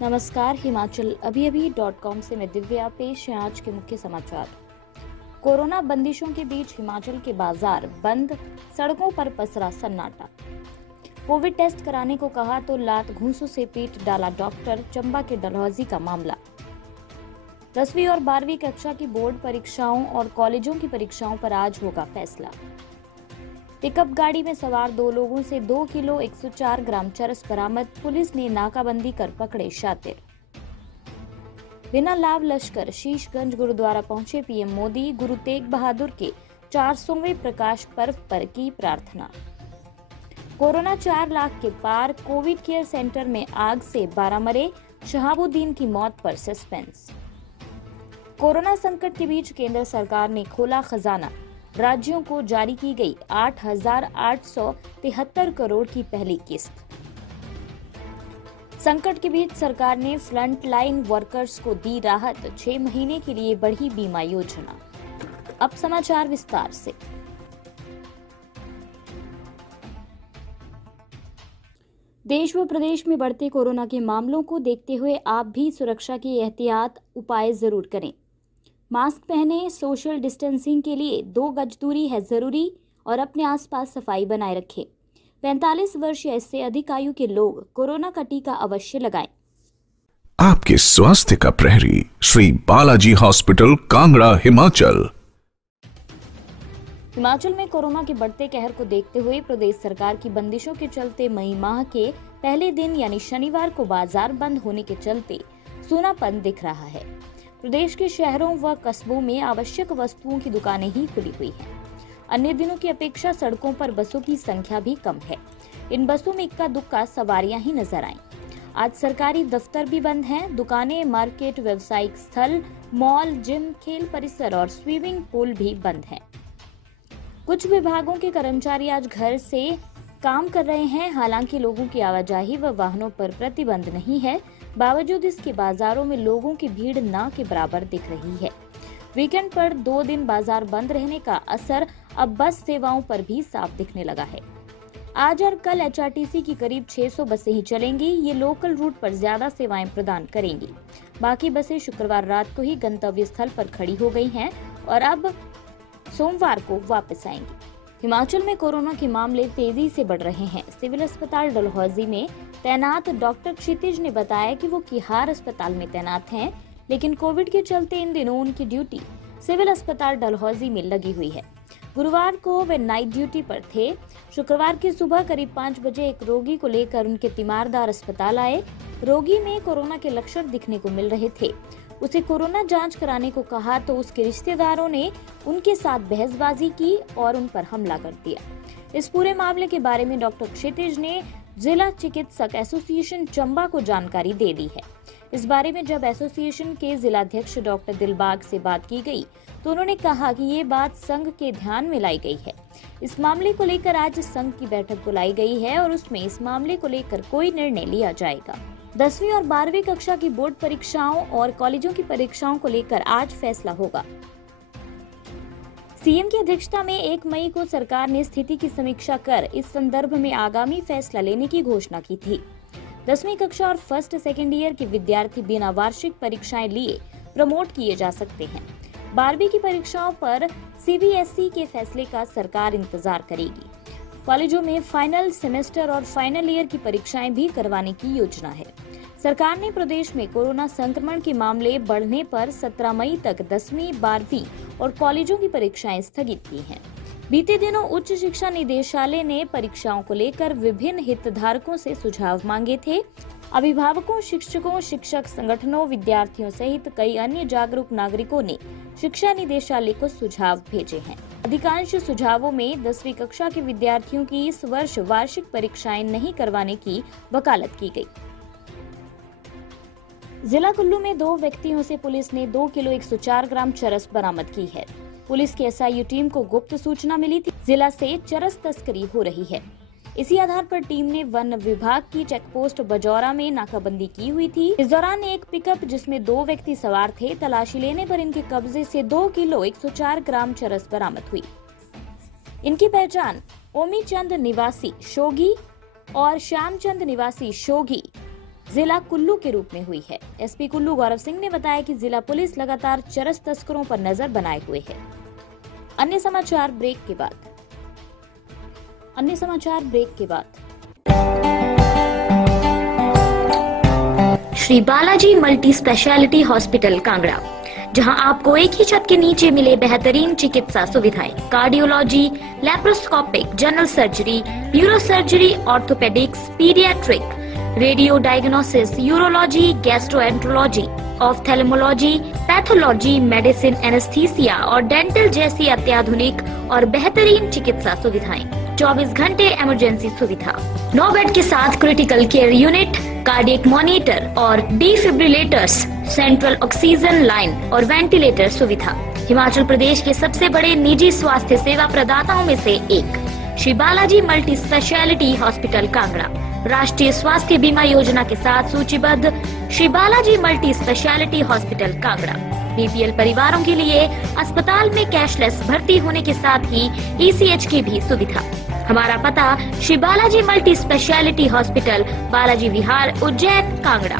नमस्कार। हिमाचल अभी-अभी.com से मैं दिव्या। पेश है आज के मुख्य समाचार। कोरोना बंदिशों के बीच हिमाचल के बाजार बंद, सड़कों पर पसरा सन्नाटा। कोविड टेस्ट कराने को कहा तो लात घूंसों से पीट डाला डॉक्टर। चंबा के डलहौजी का मामला। 10वीं और 12वीं कक्षा की बोर्ड परीक्षाओं और कॉलेजों की परीक्षाओं पर आज होगा फैसला। पिकअप गाड़ी में सवार 2 लोगों से 2 किलो 104 ग्राम चरस बरामद। पुलिस ने नाकाबंदी कर पकड़े शातिर। बिना लाव लश्कर शीशगंज गुरुद्वारा पहुंचे पीएम मोदी। गुरु तेग बहादुर के 400वें प्रकाश पर्व पर की प्रार्थना। कोरोना 4 लाख के पार। कोविड केयर सेंटर में आग से 12 मरे। शहाबुद्दीन की मौत पर सस्पेंस। कोरोना संकट के बीच केंद्र सरकार ने खोला खजाना। राज्यों को जारी की गई 8,873 करोड़ की पहली किस्त। संकट के बीच सरकार ने फ्रंट लाइन वर्कर्स को दी राहत। 6 महीने के लिए बढ़ी बीमा योजना। अब समाचार विस्तार से। देश व प्रदेश में बढ़ते कोरोना के मामलों को देखते हुए आप भी सुरक्षा के एहतियात उपाय जरूर करें। मास्क पहनें, सोशल डिस्टेंसिंग के लिए 2 गज दूरी है जरूरी और अपने आसपास सफाई बनाए रखें। 45 वर्ष या इससे अधिक आयु के लोग कोरोना का टीका अवश्य लगाएं। आपके स्वास्थ्य का प्रहरी श्री बालाजी हॉस्पिटल, कांगड़ा, हिमाचल। हिमाचल में कोरोना के बढ़ते कहर को देखते हुए प्रदेश सरकार की बंदिशों के चलते मई माह के पहले दिन यानी शनिवार को बाजार बंद होने के चलते सूनापन दिख रहा है। प्रदेश के शहरों व कस्बों में आवश्यक वस्तुओं की दुकानें ही खुली हुई हैं। अन्य दिनों की अपेक्षा सड़कों पर बसों की संख्या भी कम है। इन बसों में इक्का दुक्का सवारियां ही नजर आईं। आज सरकारी दफ्तर भी बंद हैं। दुकानें, मार्केट, व्यावसायिक स्थल, मॉल, जिम, खेल परिसर और स्विमिंग पूल भी बंद हैं। कुछ विभागों के कर्मचारी आज घर से काम कर रहे हैं। हालांकि लोगों की आवाजाही व वाहनों पर प्रतिबंध नहीं है। बावजूद इसके बाजारों में लोगों की भीड़ न के बराबर दिख रही है। वीकेंड पर 2 दिन बाजार बंद रहने का असर अब बस सेवाओं पर भी साफ दिखने लगा है। आज और कल एचआरटीसी की करीब 600 बसें ही चलेंगी। ये लोकल रूट पर ज्यादा सेवाएं प्रदान करेंगी। बाकी बसें शुक्रवार रात को ही गंतव्य स्थल पर खड़ी हो गई हैं और अब सोमवार को वापस आएंगी। हिमाचल में कोरोना के मामले तेजी से बढ़ रहे हैं। सिविल अस्पताल डलहौजी में तैनात डॉक्टर क्षितिज ने बताया कि वो किहार अस्पताल में तैनात हैं, लेकिन कोविड के चलते इन दिनों उनकी ड्यूटी सिविल अस्पताल डलहौजी में लगी हुई है। गुरुवार को वे नाइट ड्यूटी पर थे। शुक्रवार की सुबह करीब 5 बजे एक रोगी को लेकर उनके तीमारदार अस्पताल आए। रोगी में कोरोना के लक्षण दिखने को मिल रहे थे। उसे कोरोना जांच कराने को कहा तो उसके रिश्तेदारों ने उनके साथ बहसबाजी की और उन पर हमला कर दिया। इस पूरे मामले के बारे में डॉक्टर क्षितिज ने जिला चिकित्सक एसोसिएशन चंबा को जानकारी दे दी है। इस बारे में जब एसोसिएशन के जिलाध्यक्ष डॉक्टर दिलबाग से बात की गई तो उन्होंने कहा कि ये बात संघ के ध्यान में लाई गई है। इस मामले को लेकर आज संघ की बैठक बुलाई गई है और उसमें इस मामले को लेकर कोई निर्णय लिया जाएगा। 10वीं और 12वीं कक्षा की बोर्ड परीक्षाओं और कॉलेजों की परीक्षाओं को लेकर आज फैसला होगा। सीएम की अध्यक्षता में 1 मई को सरकार ने स्थिति की समीक्षा कर इस संदर्भ में आगामी फैसला लेने की घोषणा की थी। 10वीं कक्षा और फर्स्ट सेकेंड ईयर के विद्यार्थी बिना वार्षिक परीक्षाएं लिए प्रमोट किए जा सकते हैं। 12वीं की परीक्षाओं पर सीबीएसई के फैसले का सरकार इंतजार करेगी। कॉलेजों में फाइनल सेमेस्टर और फाइनल ईयर की परीक्षाएं भी करवाने की योजना है। सरकार ने प्रदेश में कोरोना संक्रमण के मामले बढ़ने पर 17 मई तक 10वीं, 12वीं और कॉलेजों की परीक्षाएं स्थगित की हैं। बीते दिनों उच्च शिक्षा निदेशालय ने परीक्षाओं को लेकर विभिन्न हितधारकों से सुझाव मांगे थे। अभिभावकों, शिक्षकों, शिक्षक संगठनों, विद्यार्थियों सहित कई अन्य जागरूक नागरिकों ने शिक्षा निदेशालय को सुझाव भेजे हैं। अधिकांश सुझावों में 10वीं कक्षा के विद्यार्थियों की इस वर्ष वार्षिक परीक्षाएं नहीं करवाने की वकालत की गई। जिला कुल्लू में 2 व्यक्तियों से पुलिस ने 2 किलो 104 ग्राम चरस बरामद की है। पुलिस की एसआईयू टीम को गुप्त सूचना मिली थी जिला से चरस तस्करी हो रही है। इसी आधार पर टीम ने वन विभाग की चेकपोस्ट बजौरा में नाकाबंदी की हुई थी। इस दौरान एक पिकअप जिसमें 2 व्यक्ति सवार थे, तलाशी लेने पर इनके कब्जे से 2 किलो 104 ग्राम चरस बरामद हुई। इनकी पहचान ओमी चंद निवासी शोगी और श्यामचंद निवासी शोगी जिला कुल्लू के रूप में हुई है। एसपी कुल्लू गौरव सिंह ने बताया कि जिला पुलिस लगातार चरस तस्करों पर नजर बनाए हुए है। अन्य समाचार ब्रेक के बाद। Shri Balaji multi speciality hospital Kangra, जहां आपको एक ही छत के नीचे मिले बेहतरीन चिकित्सा सुविधाएं, cardiology, laparoscopic, general surgery, neuro surgery, orthopaedics, paediatric, radio diagnosis, urology, gastroenterology, ophthalmology, pathology, medicine, anaesthesia और डेंटल जैसी अत्याधुनिक और बेहतरीन चिकित्सा सुविधाएं, 24 घंटे इमरजेंसी सुविधा, 9 बेड के साथ critical care unit, cardiac monitor और डिफिब्रिलेटर्स, सेंट्रल ऑक्सीजन लाइन और वेंटिलेटर सुविधा। हिमाचल प्रदेश के सबसे बड़े निजी स्वास्थ्य सेवा प्रदाताओं में से एक Shri Balaji multi speciality hospital Kangra राष्ट्रीय स्वास्थ्य बीमा योजना के साथ सूचीबद्ध Shri Balaji multi speciality hospital Kangra BPL परिवारों के लिए अस्पताल में कैशलेस भर्ती होने के साथ ही ईसीएच की भी सुविधा। हमारा पता Shri Balaji multi speciality hospital, Balaji Vihar, Ujjain, Kangra.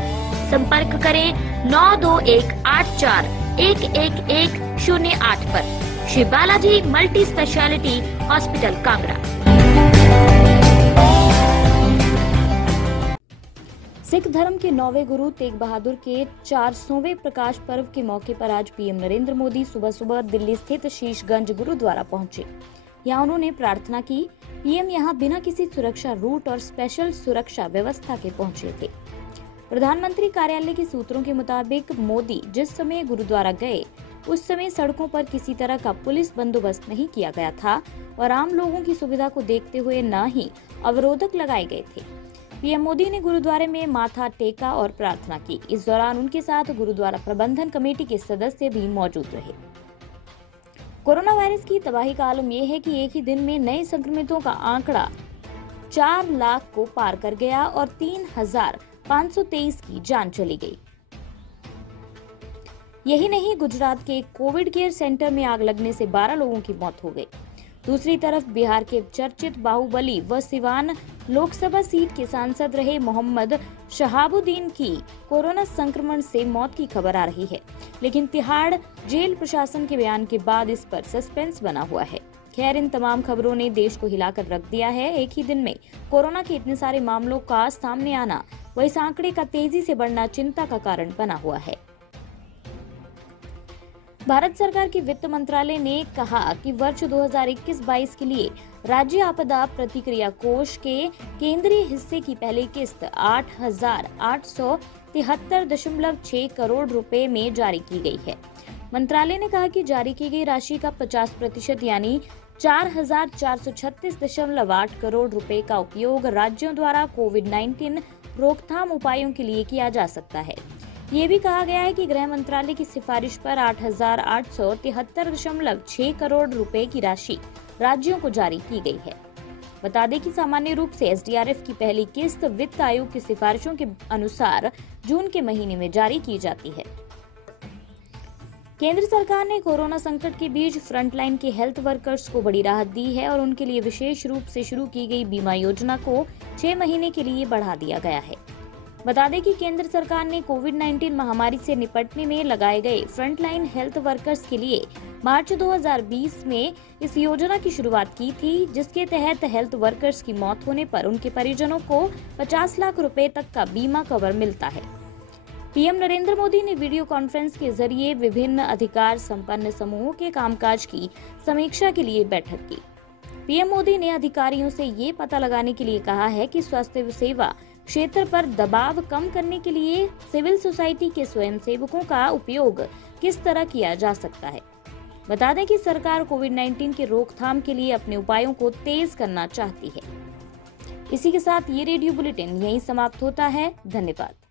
संपर्क करें 9218411108 पर। Shri Balaji multi speciality hospital Kangra. Sikh धर्म के 9वें गुरु तेग बहादुर के 400वें प्रकाश पर्व के मौके पर आज पीएम नरेंद्र मोदी सुबह सुबह दिल्ली स्थित शीशगंज गुरुद्वारा पहुंचे। यहाँ उन्होंने प्रार्थना की। पीएम यहाँ बिना किसी सुरक्षा रूट और स्पेशल सुरक्षा व्यवस्था के पहुंचे थे। प्रधानमंत्री कार्यालय के सूत्रों के मुताबिक मोदी जिस समय गुरुद्वारा गए उस समय सड़कों पर किसी तरह का पुलिस बंदोबस्त नहीं किया गया था और आम लोगों की सुविधा को देखते हुए न ही अवरोधक लगाए गए थे। पीएम मोदी ने गुरुद्वारे में माथा टेका और प्रार्थना की। इस दौरान उनके साथ गुरुद्वारा प्रबंधन कमेटी के सदस्य भी मौजूद रहे। कोरोना वायरस की तबाही का आलम यह है कि एक ही दिन में नए संक्रमितों का आंकड़ा 4 लाख को पार कर गया और 3,523 की जान चली गई। यही नहीं, गुजरात के कोविड केयर सेंटर में आग लगने से 12 लोगों की मौत हो गई। दूसरी तरफ बिहार के चर्चित बाहुबली व सिवान लोकसभा सीट के सांसद रहे मोहम्मद शहाबुद्दीन की कोरोना संक्रमण से मौत की खबर आ रही है, लेकिन तिहाड़ जेल प्रशासन के बयान के बाद इस पर सस्पेंस बना हुआ है। खैर, इन तमाम खबरों ने देश को हिलाकर रख दिया है। एक ही दिन में कोरोना के इतने सारे मामलों का सामने आना व इस आंकड़े का तेजी से बढ़ना चिंता का कारण बना हुआ है। भारत सरकार के वित्त मंत्रालय ने कहा कि वर्ष 2021-22 के लिए राज्य आपदा प्रतिक्रिया कोष के केंद्रीय हिस्से की पहली किस्त 8,873.6 करोड़ रुपए में जारी की गई है। मंत्रालय ने कहा कि जारी की गई राशि का 50% यानी 4,436.8 करोड़ रुपए का उपयोग राज्यों द्वारा कोविड-19 रोकथाम उपायों के लिए किया जा सकता है। ये भी कहा गया है कि गृह मंत्रालय की सिफारिश पर 8,873.6 करोड़ रुपए की राशि राज्यों को जारी की गई है। बता दें कि सामान्य रूप से एसडीआरएफ की पहली किस्त वित्त आयोग की सिफारिशों के अनुसार जून के महीने में जारी की जाती है। केंद्र सरकार ने कोरोना संकट के बीच फ्रंटलाइन के हेल्थ वर्कर्स को बड़ी राहत दी है और उनके लिए विशेष रूप से शुरू की गई बीमा योजना को 6 महीने के लिए बढ़ा दिया गया है। बता दें कि केंद्र सरकार ने कोविड-19 महामारी से निपटने में लगाए गए फ्रंटलाइन हेल्थ वर्कर्स के लिए मार्च 2020 में इस योजना की शुरुआत की थी, जिसके तहत हेल्थ वर्कर्स की मौत होने पर उनके परिजनों को 50 लाख रुपए तक का बीमा कवर मिलता है। पीएम नरेंद्र मोदी ने वीडियो कॉन्फ्रेंस के जरिए विभिन्न अधिकार संपन्न समूहों के कामकाज की समीक्षा के लिए बैठक की। पीएम मोदी ने अधिकारियों से ये पता लगाने के लिए कहा है कि स्वास्थ्य सेवा क्षेत्र पर दबाव कम करने के लिए सिविल सोसाइटी के स्वयंसेवकों का उपयोग किस तरह किया जा सकता है। बता दें कि सरकार कोविड-19 के रोकथाम के लिए अपने उपायों को तेज करना चाहती है। इसी के साथ ये रेडियो बुलेटिन यहीं समाप्त होता है। धन्यवाद।